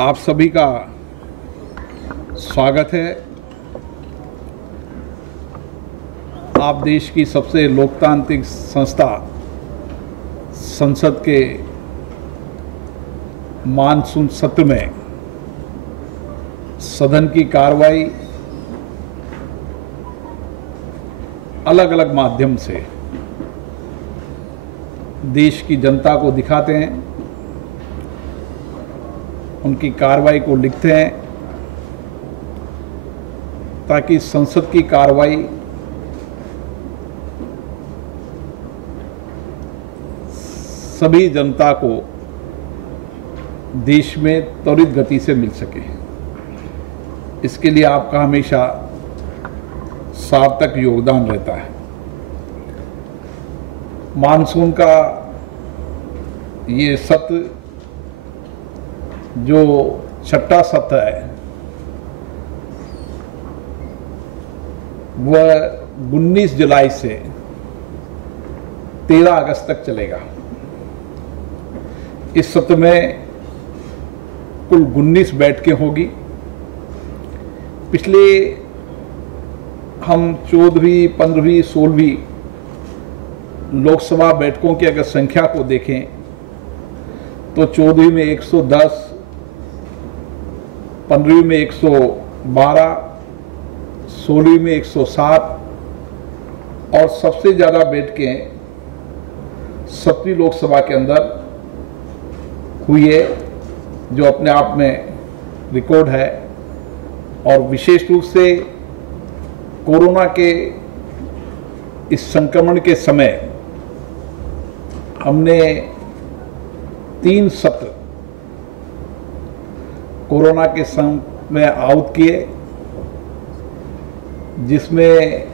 आप सभी का स्वागत है। आप देश की सबसे लोकतांत्रिक संस्था संसद के मानसून सत्र में सदन की कार्रवाई अलग अलग माध्यम से देश की जनता को दिखाते हैं, उनकी कार्रवाई को लिखते हैं ताकि संसद की कार्रवाई सभी जनता को देश में त्वरित गति से मिल सके। इसके लिए आपका हमेशा सार्थक योगदान रहता है। मानसून का ये सत्र जो छठा सत्र है वह 19 जुलाई से 13 अगस्त तक चलेगा। इस सत्र में कुल 19 बैठकें होगी। पिछले हम 14वीं, 15वीं, 16वीं लोकसभा बैठकों की अगर संख्या को देखें तो 14वीं में 110, 15वीं में 112, 16वीं में 107 और सबसे ज़्यादा बैठकें 7वीं लोकसभा के अंदर हुई है, जो अपने आप में रिकॉर्ड है। और विशेष रूप से कोरोना के इस संक्रमण के समय हमने 3 सत्र कोरोना के समय आउट किए, जिसमें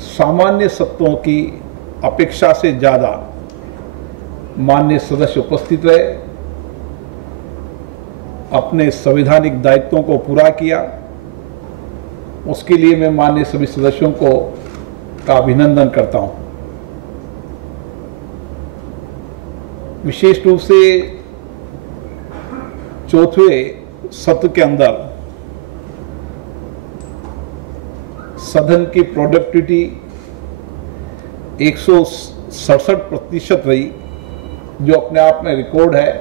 सामान्य सत्रों की अपेक्षा से ज़्यादा माननीय सदस्य उपस्थित रहे, अपने संवैधानिक दायित्वों को पूरा किया। उसके लिए मैं माननीय सभी सदस्यों का अभिनंदन करता हूं। विशेष रूप से चौथे सत्र के अंदर सदन की प्रोडक्टिविटी 167% रही, जो अपने आप में रिकॉर्ड है।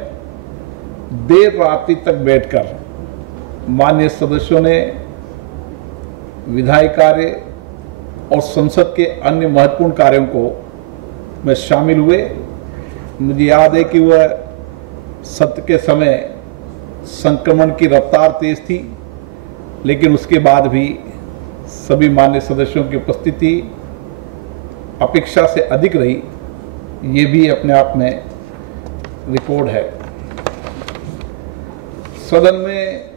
देर रात्रि तक बैठकर माननीय सदस्यों ने विधायी कार्य और संसद के अन्य महत्वपूर्ण कार्यों को में शामिल हुए। मुझे याद है कि वह सत्र के समय संक्रमण की रफ्तार तेज थी, लेकिन उसके बाद भी सभी माननीय सदस्यों की उपस्थिति अपेक्षा से अधिक रही। ये भी अपने आप में रिकॉर्ड है। सदन में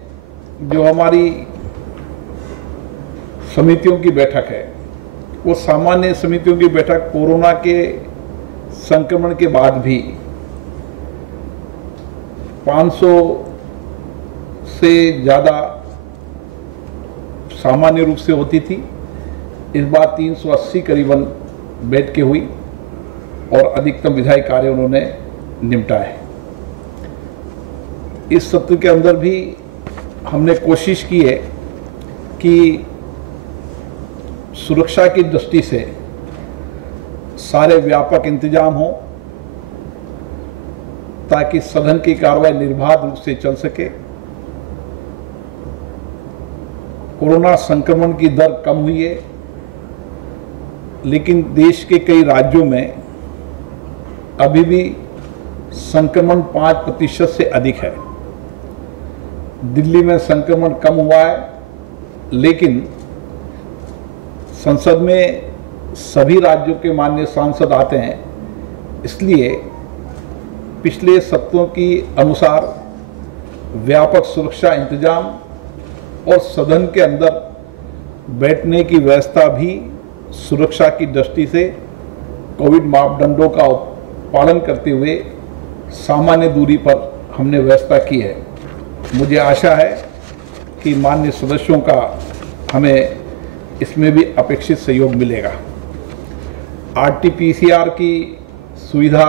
जो हमारी समितियों की बैठक है, वो सामान्य समितियों की बैठक कोरोना के संक्रमण के बाद भी 500 से ज़्यादा सामान्य रूप से होती थी। इस बार 380 करीबन बैठकें हुई और अधिकतम विधायी कार्य उन्होंने निपटाए। इस सत्र के अंदर भी हमने कोशिश की है कि सुरक्षा की दृष्टि से सारे व्यापक इंतजाम हो ताकि सदन की कार्रवाई निर्बाध रूप से चल सके। कोरोना संक्रमण की दर कम हुई है, लेकिन देश के कई राज्यों में अभी भी संक्रमण 5% से अधिक है। दिल्ली में संक्रमण कम हुआ है, लेकिन संसद में सभी राज्यों के माननीय सांसद आते हैं, इसलिए पिछले सत्रों की अनुसार व्यापक सुरक्षा इंतजाम और सदन के अंदर बैठने की व्यवस्था भी सुरक्षा की दृष्टि से कोविड मापदंडों का पालन करते हुए सामान्य दूरी पर हमने व्यवस्था की है। मुझे आशा है कि माननीय सदस्यों का हमें इसमें भी अपेक्षित सहयोग मिलेगा। RT-PCR की सुविधा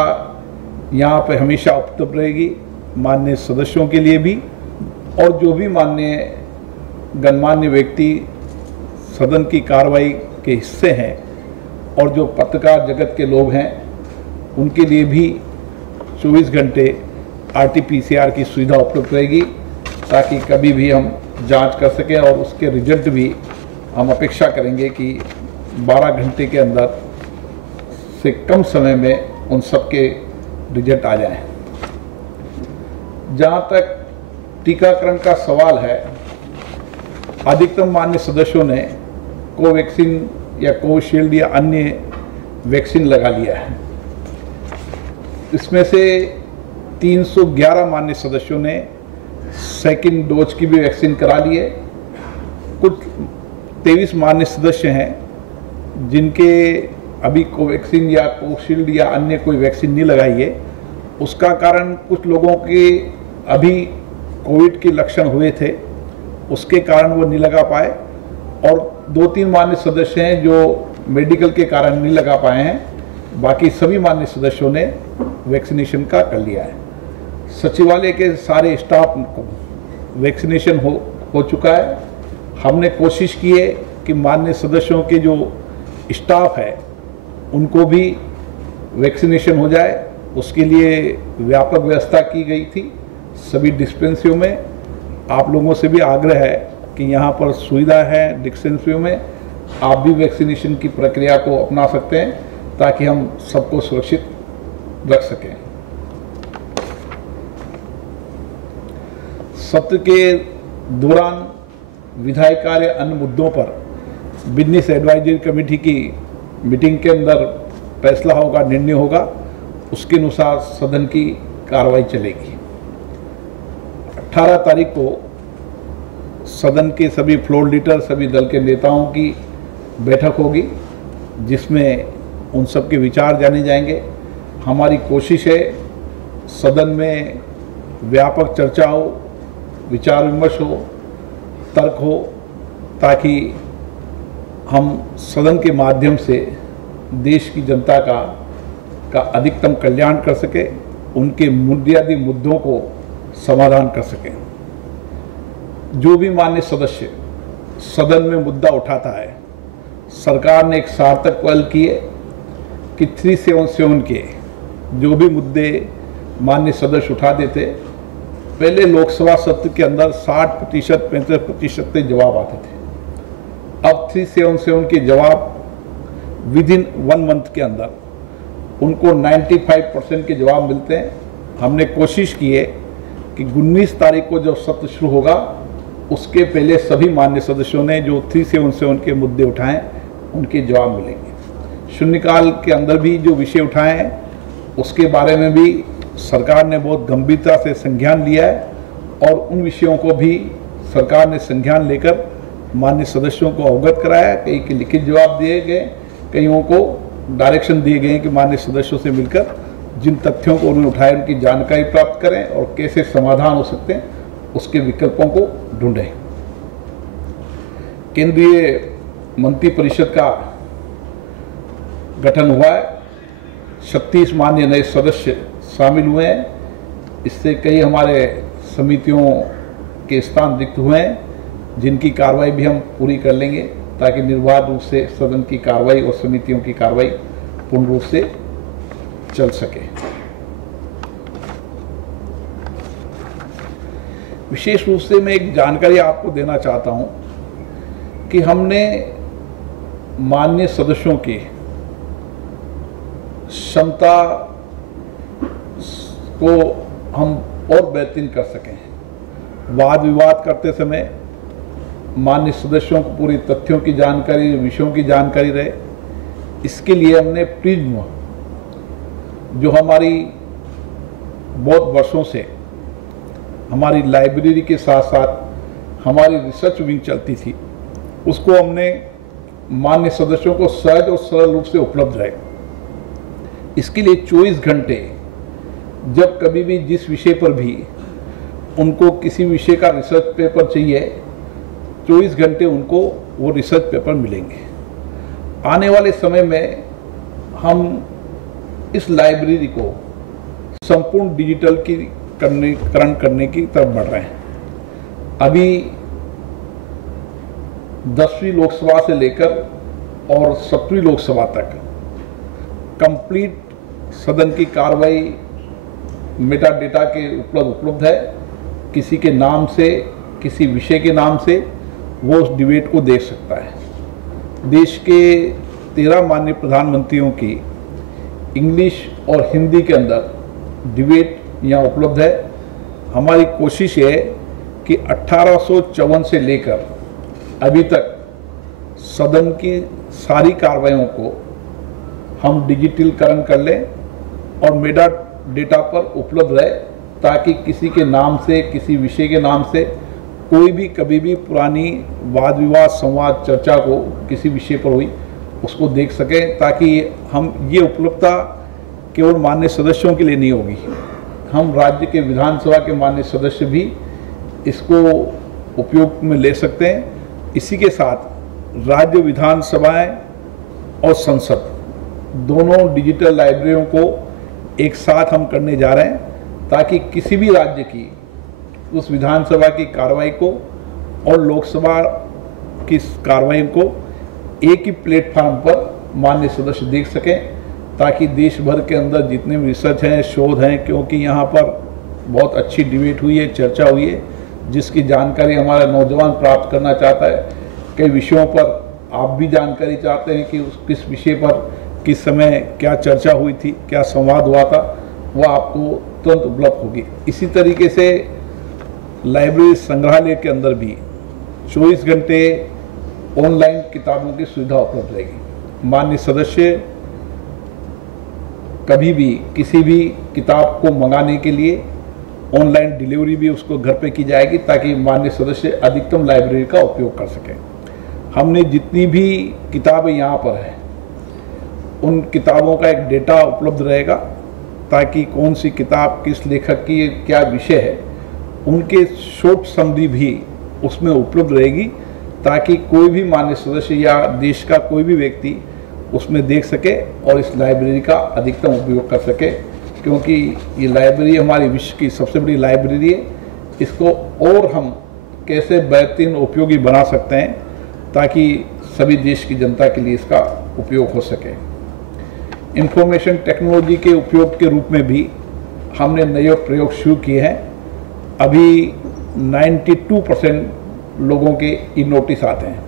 यहाँ पे हमेशा उपलब्ध रहेगी। माननीय सदस्यों के लिए भी और जो भी माननीय गणमान्य व्यक्ति सदन की कार्रवाई के हिस्से हैं और जो पत्रकार जगत के लोग हैं उनके लिए भी 24 घंटे RT-PCR की सुविधा उपलब्ध रहेगी, ताकि कभी भी हम जांच कर सकें और उसके रिजल्ट भी हम अपेक्षा करेंगे कि 12 घंटे के अंदर से कम समय में उन सब के रिजल्ट आ जाएं। जहां तक टीकाकरण का सवाल है, अधिकतम मान्य सदस्यों ने कोवैक्सीन या कोविशील्ड या अन्य वैक्सीन लगा लिया है। इसमें से 311 मान्य सदस्यों ने सेकंड डोज की भी वैक्सीन करा ली है। कुछ 23 मान्य सदस्य हैं जिनके अभी कोवैक्सीन या कोविशील्ड या अन्य कोई वैक्सीन नहीं लगाई है। उसका कारण कुछ लोगों के अभी कोविड के लक्षण हुए थे, उसके कारण वो नहीं लगा पाए, और 2-3 मान्य सदस्य हैं जो मेडिकल के कारण नहीं लगा पाए हैं। बाकी सभी मान्य सदस्यों ने वैक्सीनेशन का कर लिया है। सचिवालय के सारे स्टाफ को वैक्सीनेशन हो चुका है। हमने कोशिश की है कि मान्य सदस्यों के जो स्टाफ है उनको भी वैक्सीनेशन हो जाए, उसके लिए व्यापक व्यवस्था की गई थी सभी डिस्पेंसरियों में। आप लोगों से भी आग्रह है कि यहाँ पर सुविधा है डिस्पेंसरियों में, आप भी वैक्सीनेशन की प्रक्रिया को अपना सकते हैं ताकि हम सबको सुरक्षित रख सकें। सत्र के दौरान विधायी कार्य अन्य मुद्दों पर बिजनेस एडवाइजरी कमेटी की मीटिंग के अंदर फैसला होगा, निर्णय होगा, उसके अनुसार सदन की कार्रवाई चलेगी। 18 तारीख को सदन के सभी फ्लोर लीडर, सभी दल के नेताओं की बैठक होगी, जिसमें उन सब के विचार जाने जाएंगे। हमारी कोशिश है सदन में व्यापक चर्चा हो, विचार विमर्श हो, तर्क हो, ताकि हम सदन के माध्यम से देश की जनता का अधिकतम कल्याण कर सके, उनके बुनियादी मुद्दों को समाधान कर सकें। जो भी मान्य सदस्य सदन में मुद्दा उठाता है, सरकार ने एक सार्थक पहल की है कि 377 के जो भी मुद्दे मान्य सदस्य उठा देते, पहले लोकसभा सत्र के अंदर 60%, 35% के जवाब आते थे। अब 377 के जवाब विदिन 1 मंथ के अंदर उनको 95% के जवाब मिलते हैं। हमने कोशिश की है कि 19 तारीख को जब सत्र शुरू होगा उसके पहले सभी मान्य सदस्यों ने जो 377 के मुद्दे उठाएं उनके जवाब मिलेंगे। शून्यकाल के अंदर भी जो विषय उठाए हैं उसके बारे में भी सरकार ने बहुत गंभीरता से संज्ञान लिया है, और उन विषयों को भी सरकार ने संज्ञान लेकर मान्य सदस्यों को अवगत कराया। कई के लिखित जवाब दिए गए, कईयों को डायरेक्शन दिए गए कि मान्य सदस्यों से मिलकर जिन तथ्यों को उन्होंने उठाए उनकी जानकारी प्राप्त करें और कैसे समाधान हो सकते हैं उसके विकल्पों को ढूंढें। केंद्रीय मंत्रिपरिषद का गठन हुआ है, 36 माननीय नए सदस्य शामिल हुए हैं। इससे कई हमारे समितियों के स्थान रिक्त हुए हैं, जिनकी कार्रवाई भी हम पूरी कर लेंगे ताकि निर्बाध रूप से सदन की कार्रवाई और समितियों की कार्रवाई पूर्ण रूप से चल सके। विशेष रूप से मैं एक जानकारी आपको देना चाहता हूं कि हमने माननीय सदस्यों की क्षमता को हम और बेहतरीन कर सकें। वाद विवाद करते समय माननीय सदस्यों को पूरी तथ्यों की जानकारी, विषयों की जानकारी रहे, इसके लिए हमने प्रिज्म, जो हमारी बहुत वर्षों से हमारी लाइब्रेरी के साथ साथ हमारी रिसर्च विंग चलती थी, उसको हमने मान्य सदस्यों को सहज और सरल रूप से उपलब्ध रहे। इसके लिए 24 घंटे जब कभी भी जिस विषय पर भी उनको किसी विषय का रिसर्च पेपर चाहिए, 24 घंटे उनको वो रिसर्च पेपर मिलेंगे। आने वाले समय में हम इस लाइब्रेरी को संपूर्ण डिजिटल की डिजिटलीकरण करने की तरफ बढ़ रहे हैं। अभी 10वीं लोकसभा से लेकर और 7वीं लोकसभा तक कंप्लीट सदन की कार्रवाई मेटा डेटा के उपलब्ध है। किसी के नाम से, किसी विषय के नाम से वो उस डिबेट को देख सकता है। देश के 13 माननीय प्रधानमंत्रियों की इंग्लिश और हिंदी के अंदर डिबेट यहाँ उपलब्ध है। हमारी कोशिश है कि 1854 से लेकर अभी तक सदन की सारी कार्रवाइयों को हम डिजिटलीकरण कर लें और मेटा डेटा पर उपलब्ध रहे, ताकि किसी के नाम से, किसी विषय के नाम से कोई भी कभी भी पुरानी वाद विवाद, संवाद, चर्चा को किसी विषय पर हुई उसको देख सकें, ताकि हम ये उपलब्धता केवल माननीय सदस्यों के लिए नहीं होगी, हम राज्य के विधानसभा के माननीय सदस्य भी इसको उपयोग में ले सकते हैं। इसी के साथ राज्य विधानसभाएं और संसद दोनों डिजिटल लाइब्रेरियों को एक साथ हम करने जा रहे हैं, ताकि किसी भी राज्य की उस विधानसभा की कार्रवाई को और लोकसभा की कार्रवाई को एक ही प्लेटफॉर्म पर माननीय सदस्य देख सकें, ताकि देश भर के अंदर जितने भी रिसर्च हैं, शोध हैं, क्योंकि यहाँ पर बहुत अच्छी डिबेट हुई है, चर्चा हुई है, जिसकी जानकारी हमारा नौजवान प्राप्त करना चाहता है। कई विषयों पर आप भी जानकारी चाहते हैं कि उस किस विषय पर किस समय क्या चर्चा हुई थी, क्या संवाद हुआ था, वह आपको तुरंत उपलब्ध होगी। इसी तरीके से लाइब्रेरी संग्रहालय के अंदर भी 24 घंटे ऑनलाइन किताबों की सुविधा उपलब्ध रहेगी। माननीय सदस्य कभी भी किसी भी किताब को मंगाने के लिए ऑनलाइन डिलीवरी भी उसको घर पे की जाएगी, ताकि माननीय सदस्य अधिकतम लाइब्रेरी का उपयोग कर सकें। हमने जितनी भी किताबें यहाँ पर हैं उन किताबों का एक डेटा उपलब्ध रहेगा, ताकि कौन सी किताब किस लेखक की, क्या विषय है, उनके शॉर्ट समरी भी उसमें उपलब्ध रहेगी, ताकि कोई भी माननीय सदस्य या देश का कोई भी व्यक्ति उसमें देख सके और इस लाइब्रेरी का अधिकतम उपयोग कर सके। क्योंकि ये लाइब्रेरी हमारी विश्व की सबसे बड़ी लाइब्रेरी है। इसको और हम कैसे बेहतरीन उपयोगी बना सकते हैं, ताकि सभी देश की जनता के लिए इसका उपयोग हो सके। इंफॉर्मेशन टेक्नोलॉजी के उपयोग के रूप में भी हमने नए प्रयोग शुरू किए हैं। अभी 92% लोगों के ई नोटिस आते हैं।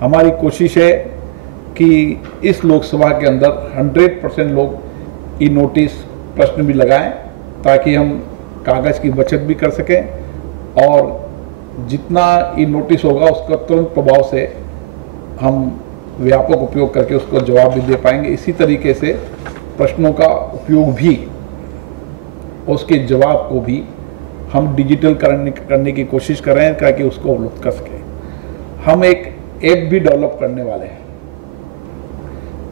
हमारी कोशिश है कि इस लोकसभा के अंदर 100% लोग ई नोटिस प्रश्न भी लगाएं, ताकि हम कागज़ की बचत भी कर सकें और जितना ई नोटिस होगा उसका तुरंत प्रभाव से हम व्यापक उपयोग करके उसको जवाब भी दे पाएंगे। इसी तरीके से प्रश्नों का उपयोग भी, उसके जवाब को भी हम डिजिटल करने की कोशिश कर रहे हैं, ताकि उसको उपलब्ध कर सकें। हम एक ऐप भी डेवलप करने वाले हैं,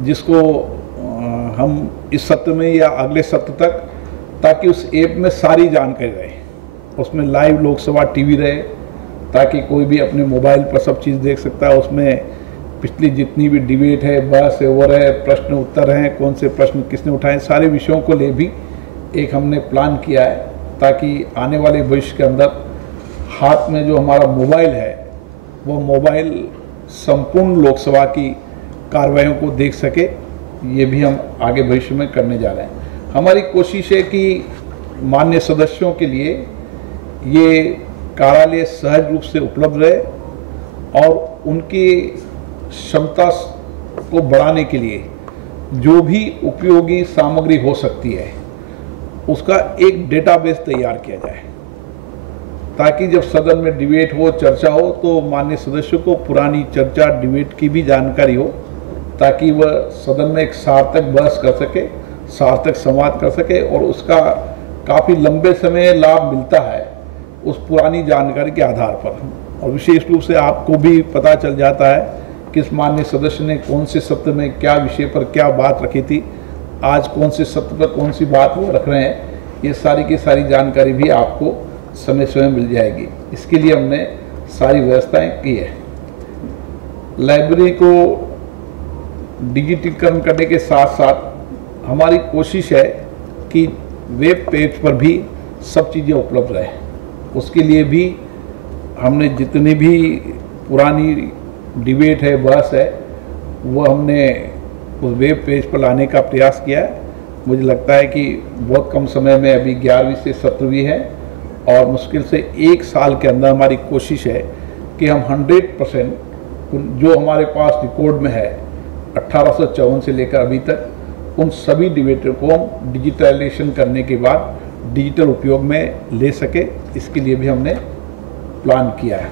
जिसको हम इस सत्र में या अगले सत्र तक, ताकि उस ऐप में सारी जानकारी रहे, उसमें लाइव लोकसभा टीवी रहे, ताकि कोई भी अपने मोबाइल पर सब चीज़ देख सकता है। उसमें पिछली जितनी भी डिबेट है, बहस है, ओवर है, प्रश्न उत्तर हैं, कौन से प्रश्न किसने उठाए, सारे विषयों को ले भी एक हमने प्लान किया है, ताकि आने वाले भविष्य के अंदर हाथ में जो हमारा मोबाइल है वो मोबाइल संपूर्ण लोकसभा की कार्रवाइयों को देख सके। ये भी हम आगे भविष्य में करने जा रहे हैं। हमारी कोशिश है कि माननीय सदस्यों के लिए ये कार्यालय सहज रूप से उपलब्ध रहे और उनकी क्षमता को बढ़ाने के लिए जो भी उपयोगी सामग्री हो सकती है उसका एक डेटाबेस तैयार किया जाए, ताकि जब सदन में डिबेट हो, चर्चा हो, तो माननीय सदस्यों को पुरानी चर्चा, डिबेट की भी जानकारी हो, ताकि वह सदन में एक सार्थक बहस कर सके, सार्थक संवाद कर सके और उसका काफ़ी लंबे समय लाभ मिलता है उस पुरानी जानकारी के आधार पर। और विशेष रूप से आपको भी पता चल जाता है किस माननीय सदस्य ने कौन से सत्र में क्या विषय पर क्या बात रखी थी, आज कौन से सत्र पर कौन सी बात वो रख रहे हैं। ये सारी की सारी जानकारी भी आपको समय समय मिल जाएगी। इसके लिए हमने सारी व्यवस्थाएं की है। लाइब्रेरी को डिजिटलीकरण करने के साथ साथ हमारी कोशिश है कि वेब पेज पर भी सब चीज़ें उपलब्ध रहे। उसके लिए भी हमने जितनी भी पुरानी डिबेट है, बहस है, वो हमने उस वेब पेज पर लाने का प्रयास किया है। मुझे लगता है कि बहुत कम समय में, अभी 11वीं से 17वीं है और मुश्किल से 1 साल के अंदर हमारी कोशिश है कि हम 100% जो हमारे पास रिकॉर्ड में है 1854 से लेकर अभी तक, उन सभी डिबेटर को हम डिजिटलाइजेशन करने के बाद डिजिटल उपयोग में ले सके। इसके लिए भी हमने प्लान किया है।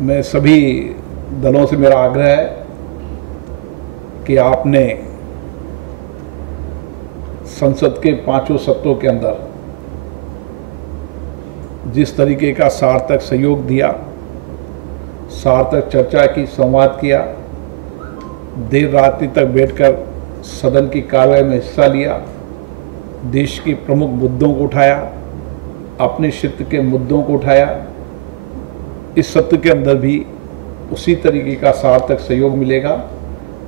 मैं सभी दलों से मेरा आग्रह है कि आपने संसद के 5 सत्रों के अंदर जिस तरीके का सार्थक सहयोग दिया, सार्थक चर्चा की, संवाद किया, देर रात्रि तक बैठकर सदन की कार्रवाई में हिस्सा लिया, देश के प्रमुख मुद्दों को उठाया, अपने क्षेत्र के मुद्दों को उठाया, इस सत्र के अंदर भी उसी तरीके का सार्थक सहयोग मिलेगा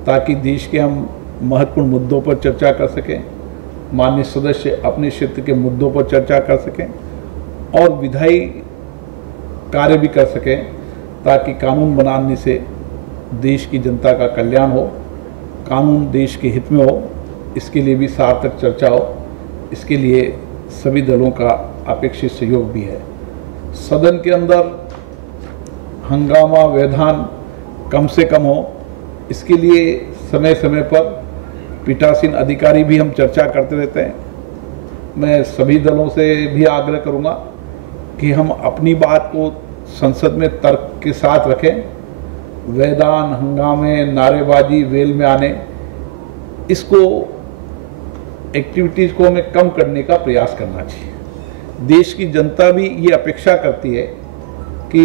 ताकि देश के हम महत्वपूर्ण मुद्दों पर चर्चा कर सकें, माननीय सदस्य अपने क्षेत्र के मुद्दों पर चर्चा कर सकें और विधायी कार्य भी कर सकें ताकि कानून बनाने से देश की जनता का कल्याण हो, कानून देश के हित में हो। इसके लिए भी सार्थक चर्चा हो। इसके लिए सभी दलों का अपेक्षित सहयोग भी है। सदन के अंदर हंगामा, व्यवधान कम से कम हो, इसके लिए समय समय पर पीठासीन अधिकारी भी हम चर्चा करते रहते हैं। मैं सभी दलों से भी आग्रह करूंगा कि हम अपनी बात को संसद में तर्क के साथ रखें। व्यवधान, हंगामे, नारेबाजी, वेल में आने, इसको एक्टिविटीज़ को हमें कम करने का प्रयास करना चाहिए। देश की जनता भी ये अपेक्षा करती है कि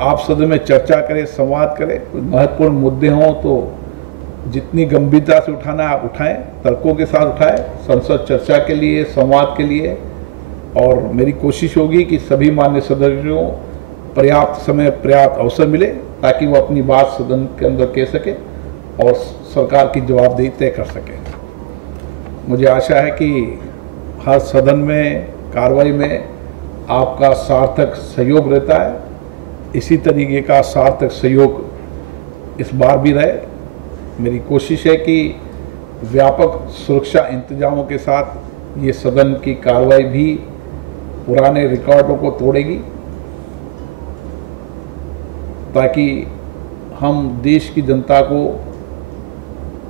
आप सदन में चर्चा करें, संवाद करें। कुछ महत्वपूर्ण मुद्दे हों तो जितनी गंभीरता से उठाना आप उठाएं, तर्कों के साथ उठाएं, संसद चर्चा के लिए, संवाद के लिए। और मेरी कोशिश होगी कि सभी मान्य सदस्यों पर्याप्त समय, पर्याप्त अवसर मिले ताकि वो अपनी बात सदन के अंदर कह सके और सरकार की जवाबदेही तय कर सके। मुझे आशा है कि हर सदन में, कार्रवाई में आपका सार्थक सहयोग रहता है। इसी तरीके का सार्थक सहयोग इस बार भी रहे। मेरी कोशिश है कि व्यापक सुरक्षा इंतजामों के साथ ये सदन की कार्रवाई भी पुराने रिकॉर्डों को तोड़ेगी ताकि हम देश की जनता को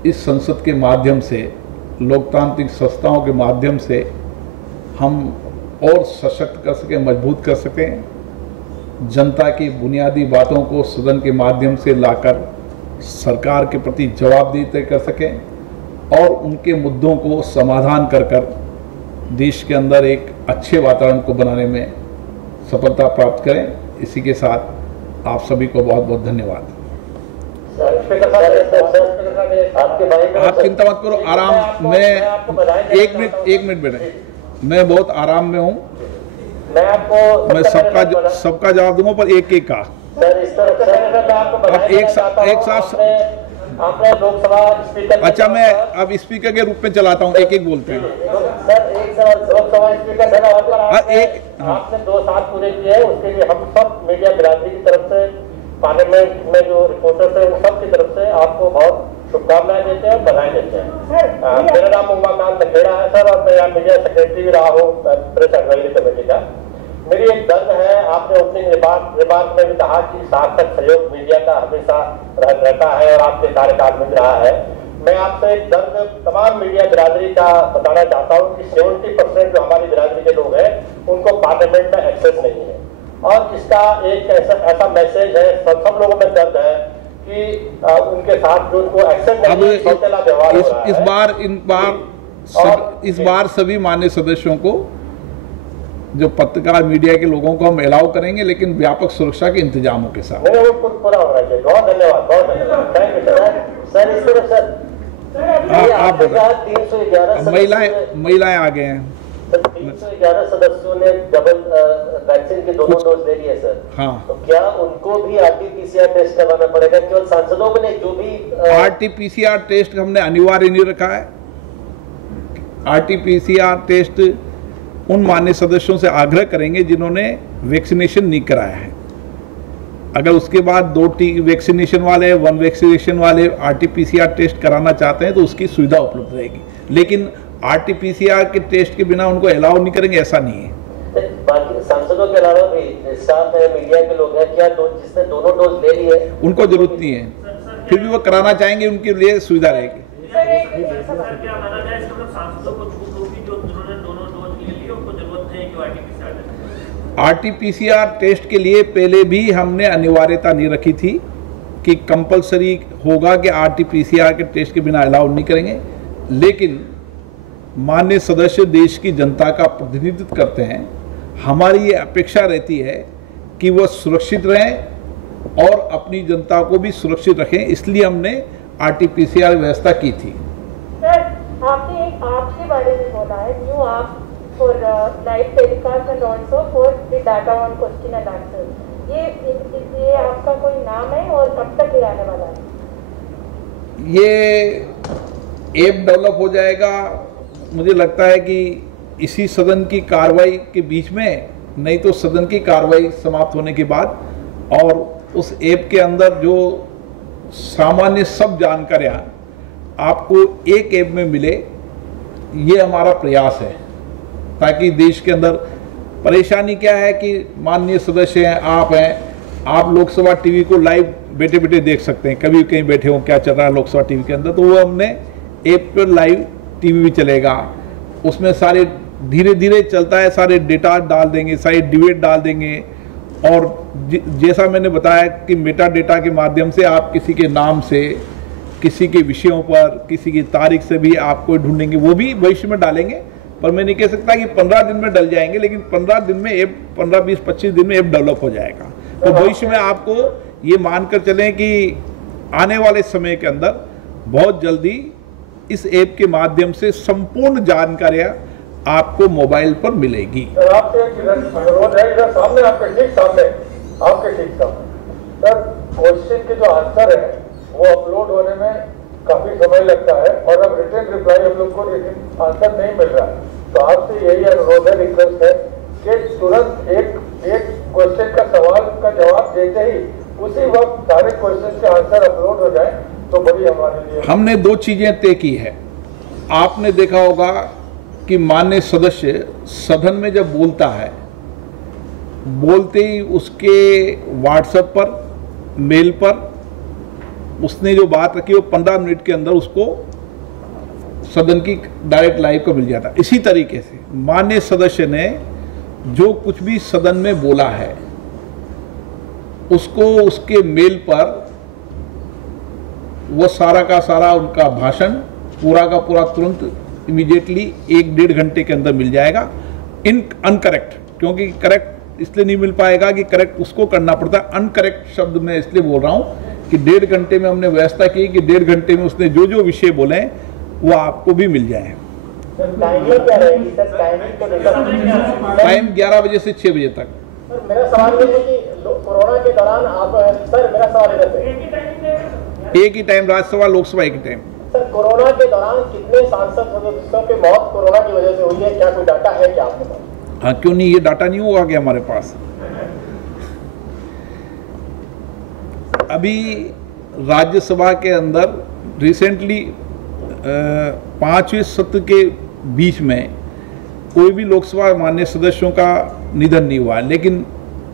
इस संसद के माध्यम से, लोकतांत्रिक संस्थाओं के माध्यम से हम और सशक्त कर सकें, मजबूत कर सकें। जनता की बुनियादी बातों को सदन के माध्यम से लाकर सरकार के प्रति जवाबदेही तय कर सकें और उनके मुद्दों को समाधान कर देश के अंदर एक अच्छे वातावरण को बनाने में सफलता प्राप्त करें। इसी के साथ आप सभी को बहुत बहुत धन्यवाद। आप चिंता मत करो, आराम। मैं एक मिनट बेटे, मैं बहुत आराम में हूँ। मैं सबका जवाब दूंगा, पर एक एक का। अब एक साथ आपने लोकसभा स्पीकर। अच्छा, मैं अब स्पीकर के रूप में चलाता हूँ, एक एक बोलते हैं। सर, एक लोकसभा स्पीकर आपने 2 साल पूरे किए हैं, उसके लिए हम सब मीडिया बिरादरी की तरफ से, पार्लियामेंट में जो रिपोर्टर्स है उन सब की तरफ से आपको बहुत शुभकामनाएं देते हैं और बधाई देते हैं। मेरा नाम उमाकांत खेड़ा है सर, और मैं यहाँ मीडिया सेक्रेटरी भी रहा हूँ प्रेस एडवाइजरी कमेटी का। मेरी एक दर्द है, आपने ओपनिंग रिमार्क में भी कहा कि सार्थक सहयोग मीडिया का हमेशा रहता है और आपके कार्यकाल में रहा है। मैं आपसे एक दर्द तमाम मीडिया बिरादरी का बताना चाहता हूँ कि 70% जो हमारी बिरादरी के लोग हैं उनको पार्लियामेंट में एक्सेस नहीं है, और इसका एक ऐसा मैसेज है, सब लोगों में दर्द है कि उनके साथ जो उनको एक्सेस नहीं, सौतेला व्यवहार हो रहा है। इस बार सभी मान्य सदस्यों को, जो पत्रकार मीडिया के लोगों को हम अलाउ करेंगे, लेकिन व्यापक सुरक्षा के इंतजामों के साथ। पूरा होना चाहिए। बहुत धन्यवाद, बहुत धन्यवाद, थैंक यू सर। इस तरफ सर आप 311 महिलाएं आ गए हैं। 311 सदस्यों ने डबल वैक्सीन के दोनों डोज ले लिए सर। हाँ, तो क्या उनको भी RT-PCR टेस्ट करवाना पड़ेगा? केवल सांसदों को नहीं, जो भी RT-PCR टेस्ट हमने अनिवार्य नहीं रखा है। RT-PCR टेस्ट उन मान्य सदस्यों से आग्रह करेंगे जिन्होंने वैक्सीनेशन नहीं कराया है। अगर उसके बाद 2 वैक्सीनेशन वाले 1 वैक्सीनेशन वाले RT-PCR टेस्ट कराना चाहते हैं तो उसकी सुविधा उपलब्ध रहेगी, लेकिन RT-PCR के टेस्ट के बिना उनको अलाउ नहीं करेंगे, ऐसा नहीं है। बाकी सांसदों के अलावा भी स्टाफ है, मीडिया के लोग हैं, क्या जिसने दोनों डोज ले लिए उनको जरूरत नहीं है, फिर भी वो कराना चाहेंगे, उनके लिए सुविधा रहेगी। RT-PCR टेस्ट के लिए पहले भी हमने अनिवार्यता नहीं रखी थी कि कंपलसरी होगा कि RT-PCR के टेस्ट के बिना अलाउ नहीं करेंगे, लेकिन मान्य सदस्य देश की जनता का प्रतिनिधित्व करते हैं। हमारी ये अपेक्षा रहती है कि वह सुरक्षित रहें और अपनी जनता को भी सुरक्षित रखें, इसलिए हमने RT-PCR व्यवस्था की थी। सर, आपने एक आपके बारे में बोला है, न्यू आप for live telecast and also for the data on question and answer, ये आपका कोई नाम है और कब तक ये आने वाला है? ये ऐप डेवलप हो जाएगा, मुझे लगता है कि इसी सदन की कार्रवाई के बीच में, नहीं तो सदन की कार्रवाई समाप्त होने के बाद, और उस ऐप के अंदर जो सामान्य सब जानकारियां आपको एक ऐप में मिले, ये हमारा प्रयास है, ताकि देश के अंदर परेशानी क्या है कि माननीय सदस्य हैं, आप लोकसभा टीवी को लाइव बैठे बैठे देख सकते हैं, कभी कहीं बैठे हो क्या चल रहा है लोकसभा टीवी के अंदर, तो वो हमने ऐप पर लाइव टीवी भी चलेगा, उसमें सारे धीरे धीरे चलता है, सारे डेटा डाल देंगे, सारे डिबेट डाल देंगे, और जैसा मैंने बताया कि मेटा डेटा के माध्यम से आप किसी के नाम से, किसी के विषयों पर, किसी की तारीख से भी आपको ढूंढेंगे, वो भी भविष्य में डालेंगे। पर मैं नहीं कह सकता कि 15 दिन में डल जाएंगे, लेकिन 15 दिन में ऐप, 15, 20, 25 दिन में ऐप डेवलप हो जाएगा। तो भविष्य में आपको ये मानकर चलें कि आने वाले समय के अंदर बहुत जल्दी इस ऐप के माध्यम से संपूर्ण जानकारियां आपको मोबाइल पर मिलेगी। सर, आपके अनुरोध है, इधर सामने आपके ठीक सामने सर, क्वेश्चन के जो आंसर है वो अपलोड होने में काफी समय लगता है, और अब रिटन रिप्लाई हम लोग को आंसर नहीं मिल रहा है, तो आपसे यही अनुरोध है, रिक्वेस्ट है कि तुरंत एक क्वेश्चन का सवाल का जवाब देते ही उसी वक्त सारे क्वेश्चन के आंसर अपलोड हो जाए तो बड़ी हमारे लिए। हमने 2 चीजें तय की है। आपने देखा होगा कि माननीय सदस्य सदन में जब बोलता है, बोलते ही उसके व्हाट्सएप पर, मेल पर उसने जो बात रखी वो 15 मिनट के अंदर उसको सदन की डायरेक्ट लाइव को मिल जाता। इसी तरीके से माननीय सदस्य ने जो कुछ भी सदन में बोला है उसको उसके मेल पर वो सारा का सारा उनका भाषण पूरा का पूरा तुरंत इमीडिएटली 1-1.5 घंटे के अंदर मिल जाएगा। अनकरेक्ट, क्योंकि करेक्ट इसलिए नहीं मिल पाएगा कि करेक्ट उसको करना पड़ता है, अनकरेक्ट शब्द में इसलिए बोल रहा हूं कि 1.5 घंटे में हमने व्यवस्था की कि 1.5 घंटे में उसने जो जो विषय बोले वो आपको भी मिल जाए। टाइम 11 बजे से 6 बजे तक। सर, मेरा सवाल ये है कि कोरोना के दौरान आप, सर मेरा सवाल एक ही टाइम राज्यसभा लोकसभा एक ही टाइम। सर, कोरोना के दौरान कितने सांसद सदस्यों की मौत कोरोना की वजह से हुई है, क्या कोई डाटा है क्या आपके पास? हाँ, क्यों नहीं, ये डाटा नहीं होगा क्या हमारे पास? अभी राज्यसभा के अंदर रिसेंटली 5वें सत्र के बीच में कोई भी लोकसभा मान्य सदस्यों का निधन नहीं हुआ है, लेकिन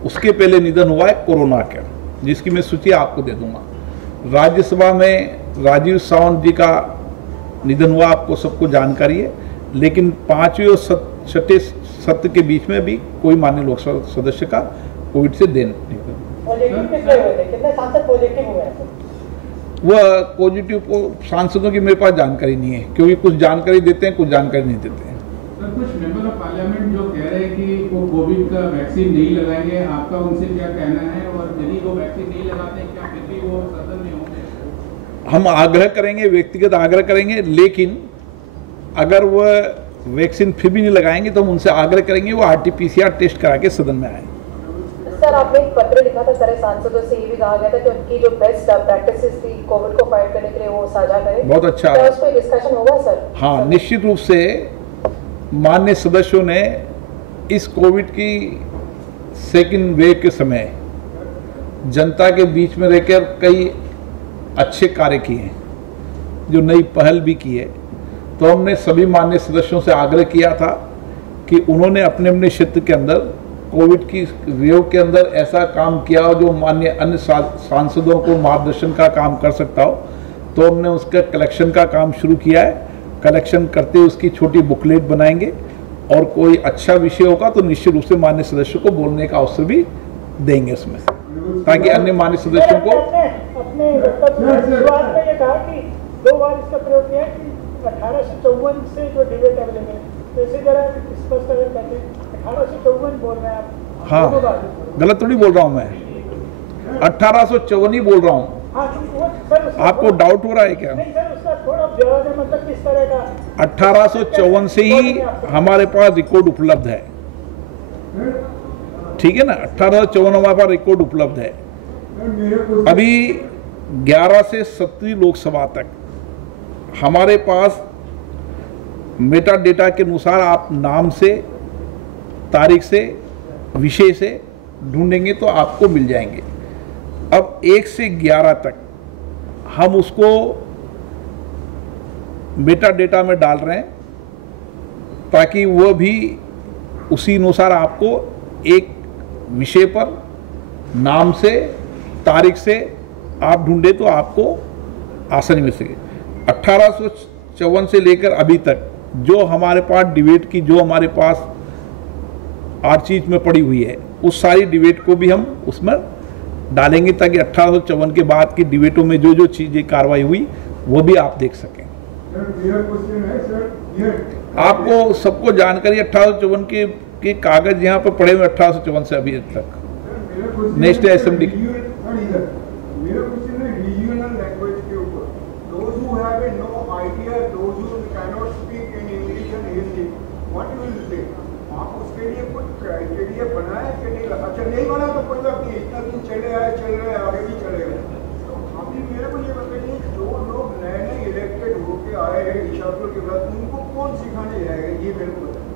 उसके पहले निधन हुआ है कोरोना का, जिसकी मैं सूची आपको दे दूंगा। राज्यसभा में राजीव सावंत जी का निधन हुआ, आपको सबको जानकारी है, लेकिन 5वें और 6ठे सत्र के बीच में भी कोई मान्य लोकसभा सदस्य का कोविड से देन नहीं वह पॉजिटिव को सांसदों की मेरे पास जानकारी नहीं है, क्योंकि कुछ जानकारी देते हैं, कुछ जानकारी नहीं देते हैं। सर, कुछ मेंबर ऑफ पार्लियामेंट जो कह रहे हैं कि वो कोविड का वैक्सीन नहीं लगाएंगे, आपका उनसे क्या कहना है, और यदि वो वैक्सीन नहीं लगाते हैं क्या फिर भी वो सदन में होंगे? हम आग्रह करेंगे, व्यक्तिगत आग्रह करेंगे, लेकिन अगर वह वैक्सीन फिर भी नहीं लगाएंगे तो हम उनसे आग्रह करेंगे वो RT-PCR टेस्ट करा के सदन में आए। सर, आपने एक पत्र लिखा था, सारे सांसदों से ये भी कहा गया था कि उनकी जो बेस्ट प्रैक्टिसेस थी कोविड को फाइट करने के लिए वो साझा करें। बहुत अच्छा, क्या उस पर डिस्कशन होगा सर? हाँ, निश्चित रूप से माननीय सदस्यों ने इस कोविड की सेकेंड वेव के समय जनता के बीच में रहकर कई अच्छे कार्य किए हैं, जो नई पहल भी की है। तो हमने सभी माननीय सदस्यों से आग्रह किया था कि उन्होंने अपने अपने क्षेत्र के अंदर कोविड की वेव के अंदर ऐसा काम किया हो जो माननीय अन्य सांसदों को मार्गदर्शन का काम कर सकता हो। तो हमने उसका कलेक्शन का काम शुरू किया है। कलेक्शन करते हुए उसकी छोटी बुकलेट बनाएंगे और कोई अच्छा विषय होगा तो निश्चित रूप से माननीय सदस्यों को बोलने का अवसर भी देंगे उसमें, ताकि अन्य माननीय सदस्यों को। अपने शुरुआत में ये कहा कि 2 बार इसका प्रयोग किया कि 1854 से जो डिबेट अवेलेबल है, तो इसी तरह स्पष्ट अगर कहते 1854 बोल रहे हैं आप। हाँ, गलत थोड़ी बोल रहा हूँ मैं, 1854 ही बोल रहा हूँ। आपको डाउट हो रहा है क्या? नहीं सर, उसका थोड़ा ब्यौरा दें, मतलब किस तरह का। 1854 से ही हमारे पास रिकॉर्ड उपलब्ध है, ठीक है ना। 1854 हमारे पास रिकॉर्ड उपलब्ध है। अभी 11 से 17 लोकसभा तक हमारे पास मेटा डेटा के अनुसार आप नाम से, तारीख से, विषय से ढूंढेंगे तो आपको मिल जाएंगे। अब 1 से 11 तक हम उसको मेटा डेटा में डाल रहे हैं ताकि वह भी उसी अनुसार आपको एक विषय पर नाम से, तारीख से आप ढूंढे तो आपको आसानी मिल सके। 1854 से लेकर अभी तक जो हमारे पास डिबेट की, जो हमारे पास आर्चीज में पड़ी हुई है, उस सारी डिबेट को भी हम उसमें डालेंगे ताकि 1854 के बाद की डिबेटों में जो जो चीजें कार्रवाई हुई वो भी आप देख सकें। आपको सबको जानकारी 1854 के कागज यहाँ पर पड़े हुए 1854 से अभी तक नेशनल असेंबली।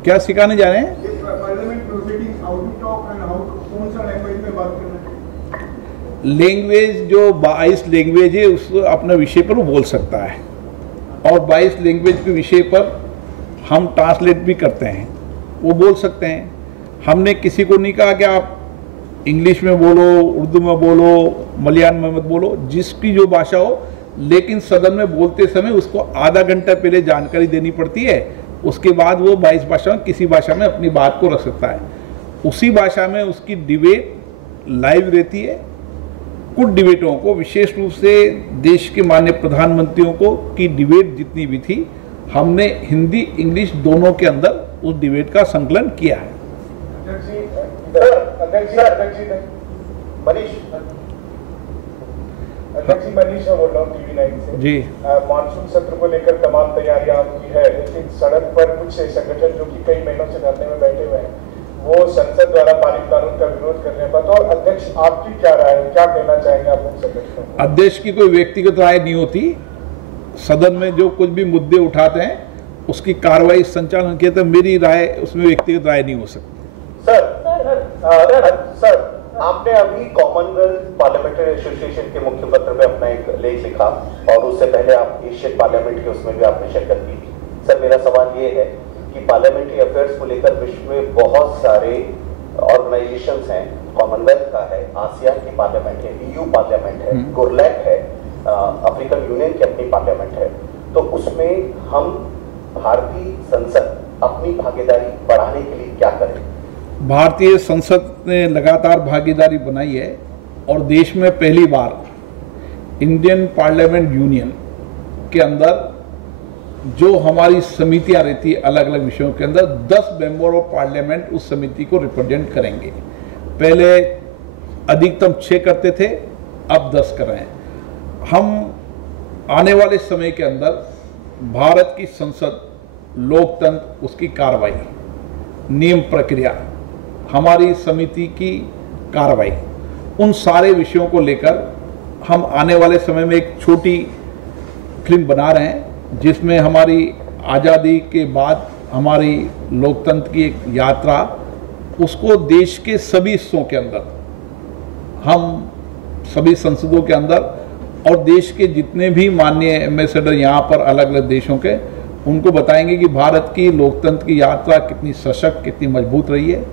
क्या सिखाने जा रहे हैं? लैंग्वेज जो 22 लैंग्वेज है उसको अपने विषय पर वो बोल सकता है, और 22 लैंग्वेज के विषय पर हम ट्रांसलेट भी करते हैं, वो बोल सकते हैं। हमने किसी को नहीं कहा कि आप इंग्लिश में बोलो, उर्दू में बोलो, मलयालम में मत बोलो, जिसकी जो भाषा हो, लेकिन सदन में बोलते समय उसको आधा घंटा पहले जानकारी देनी पड़ती है। उसके बाद वो 22 भाषा में किसी भाषा में अपनी बात को रख सकता है। उसी भाषा में उसकी डिबेट लाइव रहती है। कुछ डिबेटों को, विशेष रूप से देश के माननीय प्रधानमंत्रियों को की डिबेट जितनी भी थी, हमने हिंदी इंग्लिश दोनों के अंदर उस डिबेट का संकलन किया है। मनीष मैं बोल रहा हूँ TV9 से जी। मानसून सत्र को लेकर तमाम तैयारियां हुई है, लेकिन सड़क पर कुछ संगठन जो कि कई महीनों से धरने में बैठे हुए हैं, वो संसद द्वारा पारित कानून का विरोध कर रहे हैं। तो अध्यक्ष आपकी क्या राय है, क्या कहना चाहेंगे आप उन संगठनों को? अध्यक्ष की कोई व्यक्तिगत राय नहीं होती। सदन में जो कुछ भी मुद्दे उठाते हैं उसकी कार्रवाई संचालन किया, तो मेरी राय उसमें व्यक्तिगत राय नहीं हो सकती। सर आपने अभी कॉमनवेल्थ पार्लियामेंट्री एसोसिएशन के मुख्य पत्र में अपना एक लेख लिखा और उससे पहले आप एशियन पार्लियामेंट के उसमें भी आपने शिरकत की थी। सर मेरा सवाल ये है कि पार्लियामेंट्री अफेयर्स को लेकर विश्व में बहुत सारे ऑर्गेनाइजेशंस हैं, कॉमनवेल्थ का है, आसियान की पार्लियामेंट है, EU पार्लियामेंट है, गुरलैक है, अफ्रीकन यूनियन की अपनी पार्लियामेंट है। तो उसमें हम भारतीय संसद अपनी भागीदारी बढ़ाने के लिए क्या करें? भारतीय संसद ने लगातार भागीदारी बनाई है और देश में पहली बार इंडियन पार्लियामेंट यूनियन के अंदर जो हमारी समितियां रहती है अलग अलग विषयों के अंदर 10 मेंबर ऑफ पार्लियामेंट उस समिति को रिप्रेजेंट करेंगे। पहले अधिकतम 6 करते थे, अब 10 कर रहे हैं। हम आने वाले समय के अंदर भारत की संसद, लोकतंत्र, उसकी कार्रवाई, नियम प्रक्रिया, हमारी समिति की कार्रवाई, उन सारे विषयों को लेकर हम आने वाले समय में एक छोटी फिल्म बना रहे हैं जिसमें हमारी आज़ादी के बाद हमारी लोकतंत्र की एक यात्रा, उसको देश के सभी हिस्सों के अंदर, हम सभी संसदों के अंदर और देश के जितने भी माननीय एम्बेसडर यहाँ पर अलग अलग देशों के, उनको बताएंगे कि भारत की लोकतंत्र की यात्रा कितनी सशक्त, कितनी मजबूत रही है।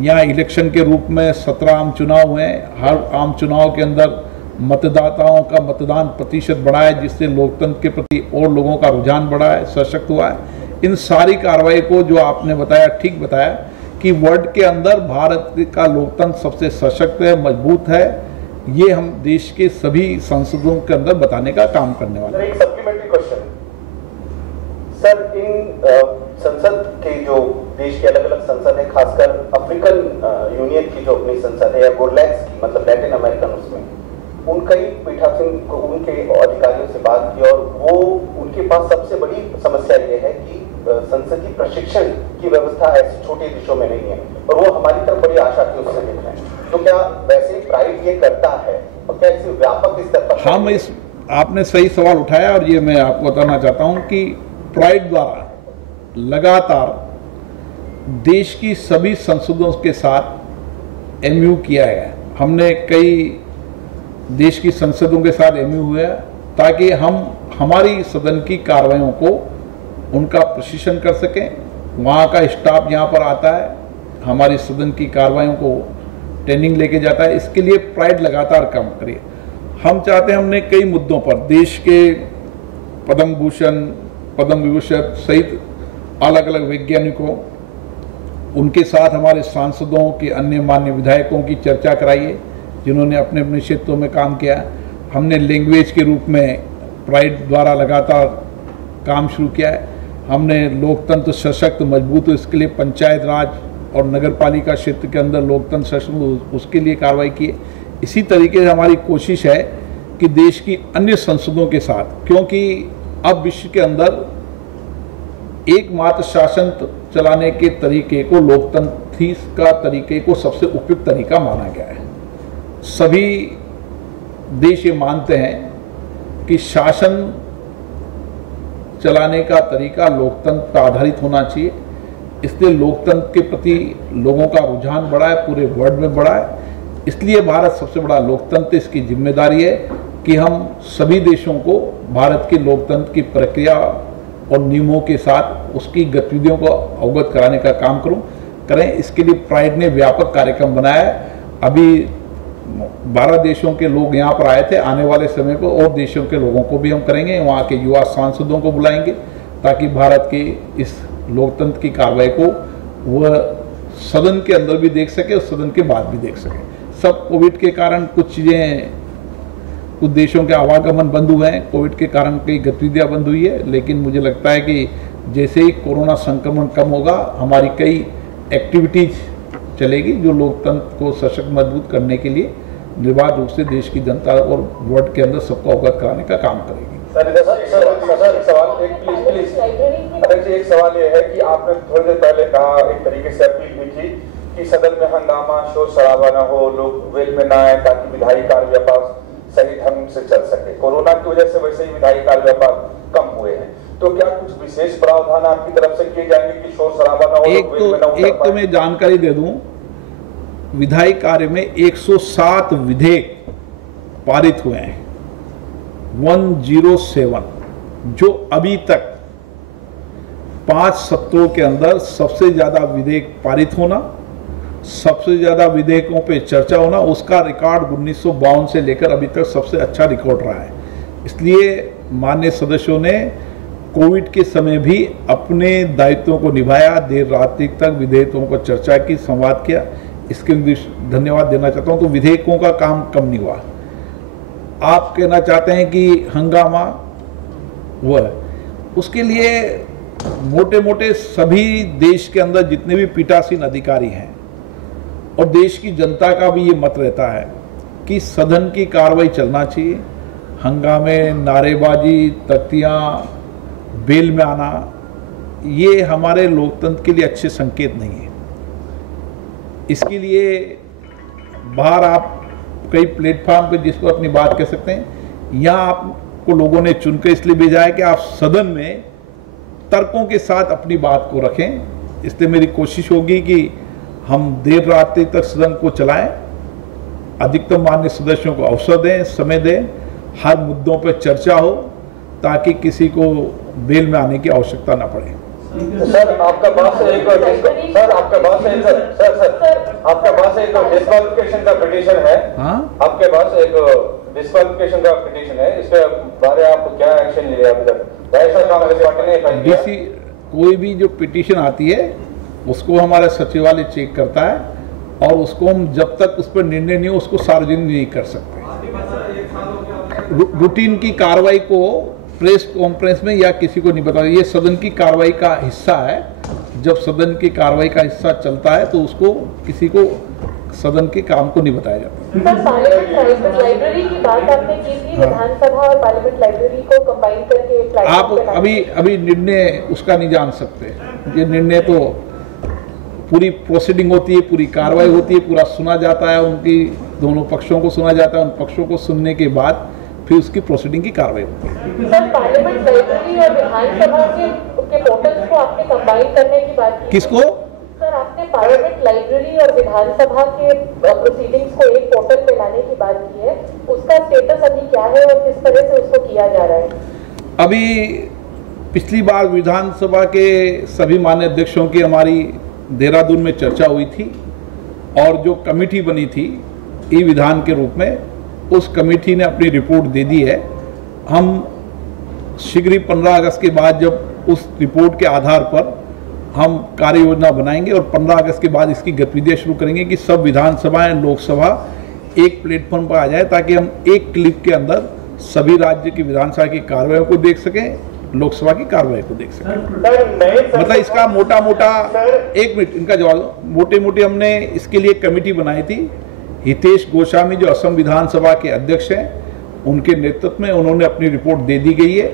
यहाँ इलेक्शन के रूप में 17 आम चुनाव हुए हैं। हर आम चुनाव के अंदर मतदाताओं का मतदान प्रतिशत बढ़ा है, जिससे लोकतंत्र के प्रति और लोगों का रुझान बढ़ा है, सशक्त हुआ है। इन सारी कार्रवाई को जो आपने बताया, ठीक बताया कि वर्ल्ड के अंदर भारत का लोकतंत्र सबसे सशक्त है, मजबूत है। ये हम देश के सभी संसदों के अंदर बताने का काम करने वाले हैं। एक सप्लीमेंट्री क्वेश्चन सर, इन संसद के जो देश के अलग अलग संसद है, खासकर अफ्रीकन यूनियन की जो अपनी संसद है या गोरलैक्स की, मतलब लैटिन अमेरिकन, उसमें उनका ही पीठासीन को उनके अधिकारियों से बात की और वो उनके पास सबसे बड़ी समस्या ये है कि संसदीय प्रशिक्षण की व्यवस्था ऐसे छोटे देशों में नहीं है और वो हमारी तरफ बड़ी आशा की उससे देख रहे हैं। तो क्या वैसे प्राइड ये करता है और क्या इसे व्यापक स्तर पर? हम इस आपने सही सवाल उठाया और ये मैं आपको बताना चाहता हूं कि प्राइड द्वारा लगातार देश की सभी संसदों के साथ एमयू किया है। हमने कई देश की संसदों के साथ एमयू हुआ है ताकि हम हमारी सदन की कार्रवाइयों को उनका प्रशिक्षण कर सकें। वहाँ का स्टाफ यहाँ पर आता है, हमारी सदन की कार्रवाइयों को ट्रेनिंग लेके जाता है। इसके लिए प्राइड लगातार काम करिए। हम चाहते हैं, हमने कई मुद्दों पर देश के पद्म भूषण, पद्म विभूषण सहित अलग अलग वैज्ञानिकों, उनके साथ हमारे सांसदों के अन्य मान्य विधायकों की चर्चा कराई है जिन्होंने अपने अपने क्षेत्रों में काम किया। हमने लैंग्वेज के रूप में प्राइड द्वारा लगातार काम शुरू किया है। हमने लोकतंत्र सशक्त मजबूत हो, इसके लिए पंचायत राज और नगर पालिका क्षेत्र के अंदर लोकतंत्र सशक्त, उसके लिए कार्रवाई की है। इसी तरीके से हमारी कोशिश है कि देश की अन्य संसदों के साथ, क्योंकि अब विश्व के अंदर एकमात्र शासन चलाने के तरीके को, लोकतंत्र का तरीके को सबसे उपयुक्त तरीका माना गया है। सभी देश ये मानते हैं कि शासन चलाने का तरीका लोकतंत्र पर आधारित होना चाहिए। इसलिए लोकतंत्र के प्रति लोगों का रुझान बढ़ा है, पूरे वर्ल्ड में बढ़ा है। इसलिए भारत सबसे बड़ा लोकतंत्र, इसकी जिम्मेदारी है कि हम सभी देशों को भारत के लोकतंत्र की प्रक्रिया और नियमों के साथ उसकी गतिविधियों को अवगत कराने का काम करें। इसके लिए प्राइड ने व्यापक कार्यक्रम बनाया है। अभी 12 देशों के लोग यहाँ पर आए थे। आने वाले समय को और देशों के लोगों को भी हम करेंगे, वहाँ के युवा सांसदों को बुलाएंगे ताकि भारत के इस लोकतंत्र की कार्रवाई को वह सदन के अंदर भी देख सके और सदन के बाद भी देख सके। सब कोविड के कारण कुछ चीज़ें, कुछ देशों के आवागमन बंद हुए हैं, कोविड के कारण कई गतिविधियाँ बंद हुई है, लेकिन मुझे लगता है कि जैसे ही कोरोना संक्रमण कम होगा, हमारी कई एक्टिविटीज चलेगी जो लोकतंत्र को सशक्त मजबूत करने के लिए निर्बाध रूप से देश की जनता और वर्ल्ड के अंदर सबको अवगत कराने का काम करेगी। एक सवाल ये है कि आपने थोड़ी देर पहले कहा, एक तरीके से अपील भी की कि सदन में हंगामा, शोर शराबा न हो, लोग वेल में न आए ताकि विधायी कार्य व्यापार सही ढंग से चल सके। कोरोना की वजह से वैसे ही विधायी कार्य व्यापार कम हुए हैं, तो क्या कुछ विशेष प्रावधान आपकी तरफ से किए जाएंगे कि शोर शराबा न हो? एक तो मैं जानकारी दे दूं, विधायी कार्य में 107 विधेयक पारित हुए हैं, 107, जो अभी तक 5 सत्रों के अंदर सबसे ज्यादा विधेयक पारित होना, सबसे ज्यादा विधेयकों पे चर्चा होना, उसका रिकॉर्ड 1952 से लेकर अभी तक सबसे अच्छा रिकॉर्ड रहा है। इसलिए माननीय सदस्यों ने कोविड के समय भी अपने दायित्वों को निभाया, देर रात तक विधेयकों को चर्चा की, संवाद किया। इसके लिए धन्यवाद देना चाहता हूं। तो विधेयकों का काम कम नहीं हुआ। आप कहना चाहते हैं कि हंगामा हुआ, उसके लिए मोटे मोटे सभी देश के अंदर जितने भी पीठासीन अधिकारी हैं और देश की जनता का भी ये मत रहता है कि सदन की कार्रवाई चलना चाहिए। हंगामे, नारेबाजी, तख्तियां, बेल में आना, ये हमारे लोकतंत्र के लिए अच्छे संकेत नहीं है। इसके लिए बाहर आप कई प्लेटफॉर्म पे जिसको अपनी बात कह सकते हैं, यहाँ आपको लोगों ने चुनकर इसलिए भेजा है कि आप सदन में तर्कों के साथ अपनी बात को रखें। इसलिए मेरी कोशिश होगी कि हम देर रात तक सदन को चलाएं, अधिकतम मान्य सदस्यों को अवसर दें, समय दें, हर मुद्दों पर चर्चा हो ताकि किसी को बेल में आने की आवश्यकता न पड़े। सर आपका पास एक डिस्क्वालिफिकेशन का पिटीशन है। हाँ, आपके पास एक डिस्क्वालिफिकेशन का पिटीशन है, इसके बारे आप क्या एक्शन लिए अभी तक? डीसी कोई भी जो पिटीशन आती है उसको हमारा सचिवालय चेक करता है और उसको हम जब तक उस पर निर्णय नहीं हो उसको सार्वजनिक नहीं कर सकते। रूटीन की कार्रवाई को प्रेस कॉन्फ्रेंस में या किसी को नहीं बताया, ये सदन की कार्रवाई का हिस्सा है। जब सदन की कार्रवाई का हिस्सा चलता है तो उसको किसी को सदन के काम को नहीं बताया जाता। सर, पार्लियामेंट लाइब्रेरी की बात आपने की थी, विधानसभा और पार्लियामेंट लाइब्रेरी को कंबाइन करके एक आप अभी निर्णय उसका नहीं जान सकते। ये निर्णय तो पूरी प्रोसीडिंग होती है, पूरी कार्रवाई होती है, पूरा सुना जाता है, उनकी दोनों पक्षों को सुना जाता है, उन पक्षों को सुनने के बाद फिर उसकी प्रोसीडिंग की कार्रवाई होती है। सर, पार्लियामेंट लाइब्रेरी और विधानसभा के पोर्टल्स को आपने कंबाइन करने की बात की। किसको? सर, आपने पार्लियामेंट लाइब्रेरी और विधानसभा के प्रोसीडिंग्स को एक पोर्टल पे लाने की बात की है, उसका स्टेटस अभी क्या है और किस तरह से उसको किया जा रहा है? अभी पिछली बार विधानसभा के सभी माननीय अध्यक्षों की हमारी देहरादून में चर्चा हुई थी और जो कमेटी बनी थी ई विधान के रूप में, उस कमेटी ने अपनी रिपोर्ट दे दी है। हम शीघ्र ही 15 अगस्त के बाद जब उस रिपोर्ट के आधार पर हम कार्य योजना बनाएंगे और 15 अगस्त के बाद इसकी गतिविधियां शुरू करेंगे कि सब विधानसभाएं, लोकसभा एक प्लेटफॉर्म पर आ जाए ताकि हम एक क्लिक के अंदर सभी राज्य की विधानसभा की कार्रवाई को देख सकें, लोकसभा की कार्रवाई को देख सकें। मतलब इसका मोटा मोटा, एक मिनट इनका जवाब, मोटे मोटे हमने इसके लिए कमेटी बनाई थी। हितेश गोस्वामी जो असम विधानसभा के अध्यक्ष हैं, उनके नेतृत्व में उन्होंने अपनी रिपोर्ट दे दी गई है।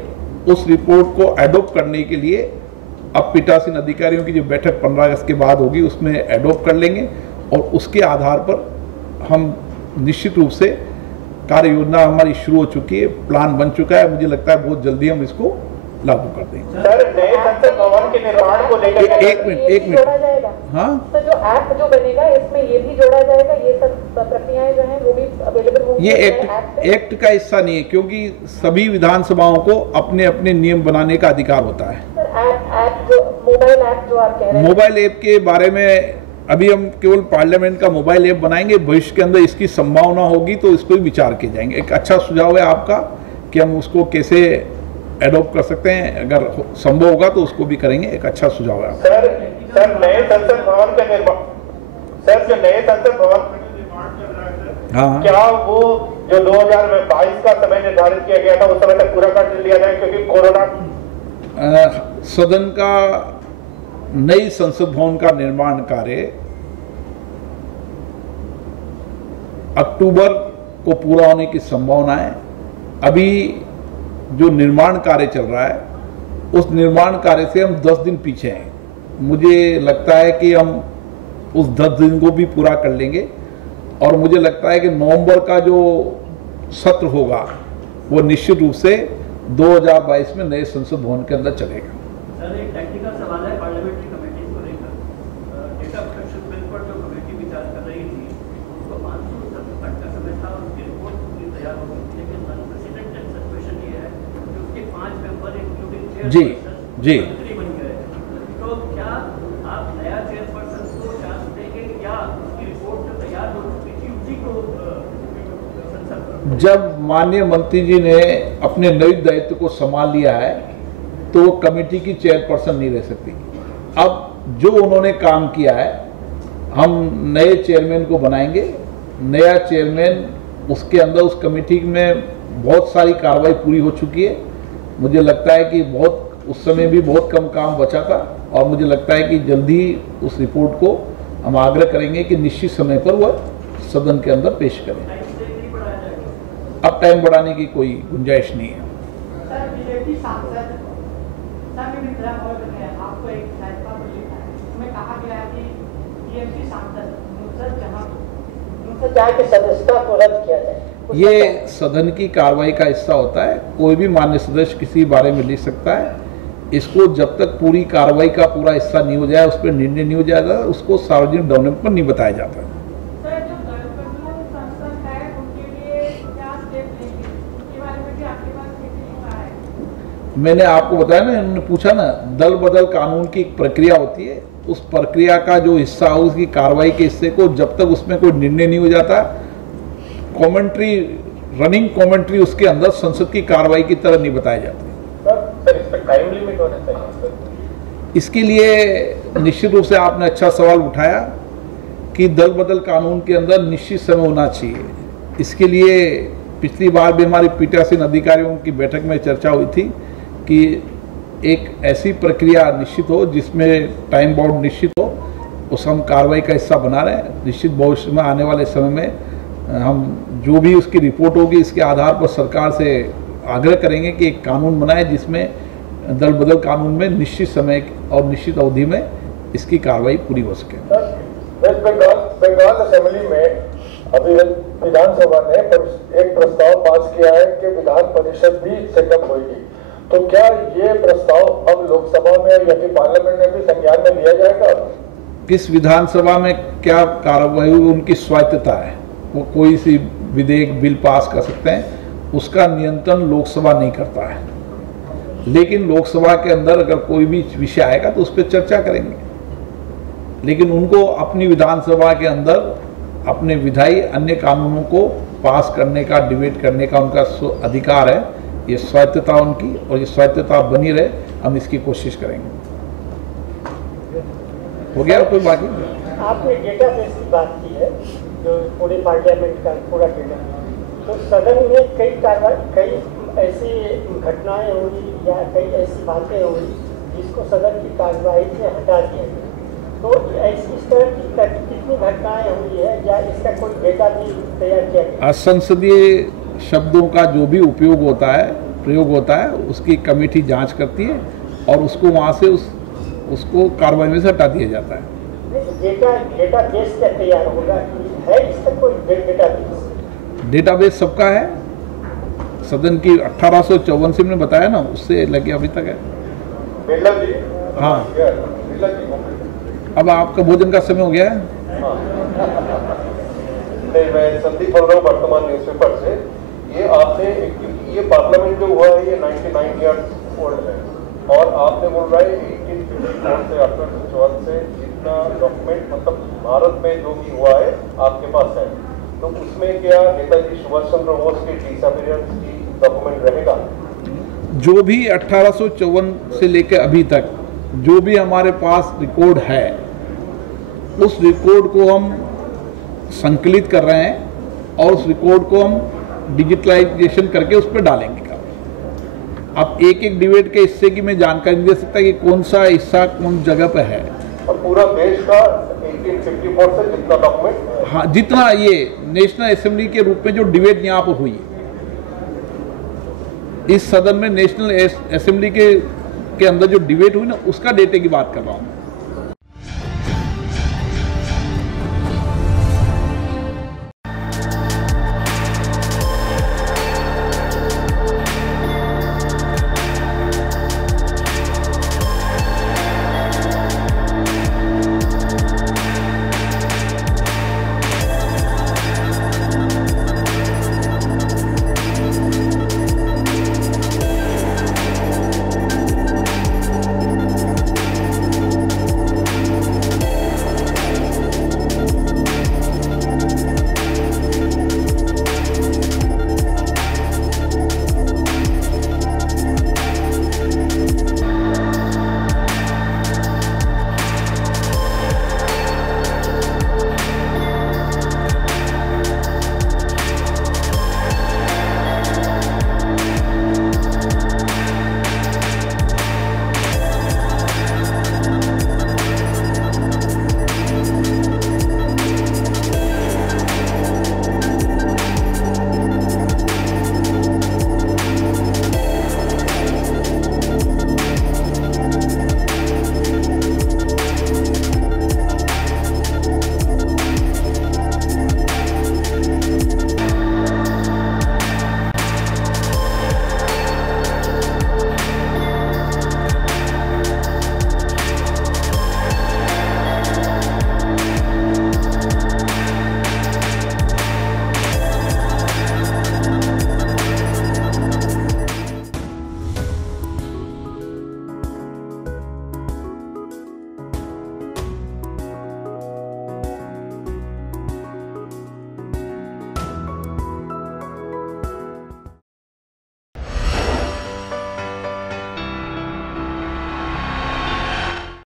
उस रिपोर्ट को एडॉप्ट करने के लिए अब पीठासीन अधिकारियों की जो बैठक 15 अगस्त के बाद होगी उसमें एडॉप्ट कर लेंगे और उसके आधार पर हम निश्चित रूप से कार्य योजना हमारी शुरू हो चुकी है, प्लान बन चुका है। मुझे लगता है बहुत जल्दी हम इसको लागू कर देंगे। सर, नए संसद भवन के निर्माण को लेकर एक मिनट जोड़ा जाएगा। हाँ, तो जो ऐप जो बनेगा इसमें ये भी जोड़ा जाएगा, ये सब प्रक्रियाएं जो हैं वो भी अवेलेबल होंगी। ये एक्ट का हिस्सा नहीं है क्योंकि सभी विधानसभाओं को अपने अपने नियम बनाने का अधिकार होता है। सर, ऐप जो मोबाइल ऐप जो आप कह रहे हैं, मोबाइल ऐप के बारे में अभी हम केवल पार्लियामेंट का मोबाइल ऐप बनाएंगे, भविष्य के अंदर इसकी संभावना होगी तो इस पर विचार किए जाएंगे। एक अच्छा सुझाव है आपका कि हम उसको कैसे एडॉप्ट कर सकते हैं, अगर संभव होगा तो उसको भी करेंगे। एक अच्छा सुझाव है। सर, नए संसद भवन का निर्माण, सर जो नए संसद भवन, हाँ, क्या वो जो 2022 का समय निर्धारित किया गया था उस समय तक पूरा कर लिया जाए क्योंकि कोरोना? सदन का नई संसद भवन का निर्माण कार्य अक्टूबर को पूरा होने की संभावना है। अभी जो निर्माण कार्य चल रहा है उस निर्माण कार्य से हम 10 दिन पीछे हैं। मुझे लगता है कि हम उस 10 दिन को भी पूरा कर लेंगे और मुझे लगता है कि नवंबर का जो सत्र होगा वो निश्चित रूप से 2022 में नए संसद भवन के अंदर चलेगा। सर, एक टेक्निकल सवाल है पार्लियामेंट्री कमेटी को लेकर। डेटा प्रोटेक्शन बिल पर जो कमेटी विचार कर रही थी उसको 500 तक का समय था और उसकी रिपोर्ट पूरी तैयार हो गई थी, लेकिन अनप्रेसिडेंटेड सिचुएशन ये है कि उसके 5 मेंबर इंक्लूडिंग चेयरपर्सन बन गए। तो क्या आप नया चेयरपर्सन को चांस देंगे या उसकी रिपोर्ट जो तैयार हो चुकी थी उसी को संसद? जब माननीय मंत्री जी ने अपने नए दायित्व को संभाल लिया है तो वो कमेटी की चेयरपर्सन नहीं रह सकती। अब जो उन्होंने काम किया है हम नए चेयरमैन को बनाएंगे। नया चेयरमैन, उसके अंदर उस कमेटी में बहुत सारी कार्रवाई पूरी हो चुकी है। मुझे लगता है कि बहुत उस समय भी बहुत कम काम बचा था और मुझे लगता है कि जल्दी उस रिपोर्ट को हम आग्रह करेंगे कि निश्चित समय पर वह सदन के अंदर पेश करें। अब टाइम बढ़ाने की कोई गुंजाइश नहीं है। आपको एक फैसला लिखा है, उसमें कहा गया है कि टीएमसी सांसद नुसरत जहां की सदस्यता को रद्द किया जाए। ये सदन की कार्रवाई का हिस्सा होता है। कोई भी मान्य सदस्य किसी बारे में लिख सकता है। इसको जब तक पूरी कार्रवाई का पूरा हिस्सा नहीं हो जाए, उस पर निर्णय नहीं हो जाएगा, उसको सार्वजनिक डोमेन पर नहीं बताया जाता। सर, जो गठबंधन संसद है उनके लिए क्या स्टेप लेंगे, उसके बारे में भी आपके पास मीटिंग है? मैंने आपको बताया ना, इन्होंने पूछा ना, दल बदल कानून की एक प्रक्रिया होती है, उस प्रक्रिया का जो हिस्सा हो, उसकी कार्रवाई के हिस्से को जब तक उसमें कोई निर्णय नहीं हो जाता, कमेंट्री, रनिंग कमेंट्री उसके अंदर संसद की कार्रवाई की तरह नहीं बताया जाता। सर, इस पर टाइम लिमिट होना चाहिए सर। इसके लिए निश्चित रूप से आपने अच्छा सवाल उठाया कि दल बदल कानून के अंदर निश्चित समय होना चाहिए। इसके लिए पिछली बार भी हमारी पीठासीन अधिकारियों की बैठक में चर्चा हुई थी कि एक ऐसी प्रक्रिया निश्चित हो जिसमें टाइम बाउंड निश्चित हो, उस हम कार्रवाई का हिस्सा बना रहे हैं। निश्चित भविष्य में आने वाले समय में हम जो भी उसकी रिपोर्ट होगी, इसके आधार पर सरकार से आग्रह करेंगे कि एक कानून बनाए जिसमें दल बदल कानून में निश्चित समय और निश्चित अवधि में इसकी कार्रवाई पूरी हो सके। वेस्ट बंगाल असेंबली में अभी विधानसभा ने एक प्रस्ताव पास किया है कि विधान परिषद भी सेटअप होगी, तो क्या ये प्रस्ताव अब लोकसभा में या फिर पार्लियामेंट में भी संज्ञान में लिया जाएगा? किस विधानसभा में क्या कार्रवाई उनकी स्वायत्तता है, वो कोई सी विधेयक बिल पास कर सकते हैं, उसका नियंत्रण लोकसभा नहीं करता है। लेकिन लोकसभा के अंदर अगर कोई भी विषय आएगा तो उस पर चर्चा करेंगे, लेकिन उनको अपनी विधानसभा के अंदर अपने विधायी अन्य कानूनों को पास करने का, डिबेट करने का उनका अधिकार है। ये स्वायत्तता उनकी, और ये स्वायत्तता बनी रहे, हम इसकी कोशिश करेंगे। हो गया कोई बाकी? आपने डेटाबेस की बात की है, जो पूरे पार्लियामेंट का पूरा डेटा, तो सदन में कई ऐसी घटनाएं हुई या कई ऐसी बातें हुई जिसको सदन की कार्यवाही से हटा दिया गया, तो इस तरह की कितनी घटनाएं हुई है या इसका कोई डेटा भी तैयार किया गया? असंसदीय शब्दों का जो भी उपयोग होता है, प्रयोग होता है, उसकी कमेटी जांच करती है और उसको वहाँ से उसको कार्रवाई में से हटा दिया जाता है। डेटाबेस क्या तैयार होगा, है इसका कोई डेटाबेस? डेटाबेस सबका है, सदन की 1854 से मैंने बताया ना, उससे लगे अभी तक है। हाँ, अब आपका भोजन का समय हो गया है। मैं संदीप बोल रहा हूँ वर्तमान न्यूज़पेपर से। ये आपने, ये पार्लियामेंट जो हुआ है ये 99 ईयर्स ओल्ड है, और आपने बोल रहा है 1854 से 1854 से जितना डॉक्यूमेंट मतलब भारत में जो भी हुआ है आपके पास है, तो उसमें क्या नेताजी सुभाष चंद्र बोस के डिसअपीयरेंस की डॉक्यूमेंट रहेगा? जो भी 1854 से लेकर अभी तक जो भी हमारे पास रिकॉर्ड है, उस रिकॉर्ड को हम संकलित कर रहे हैं और उस रिकॉर्ड को हम डिजिटलाइजेशन करके उस पर डालेंगे। अब एक एक डिबेट के हिस्से की मैं जानकारी नहीं दे सकता कि कौन सा हिस्सा कौन जगह पर है। और पूरा देश का 1854 से जितना डॉक्यूमेंट, हाँ, जितना ये नेशनल असेंबली के रूप में जो डिबेट यहाँ पर हुई, इस सदन में नेशनल असेंबली के अंदर जो डिबेट हुई ना, उसका डेटे की बात कर रहा हूँ।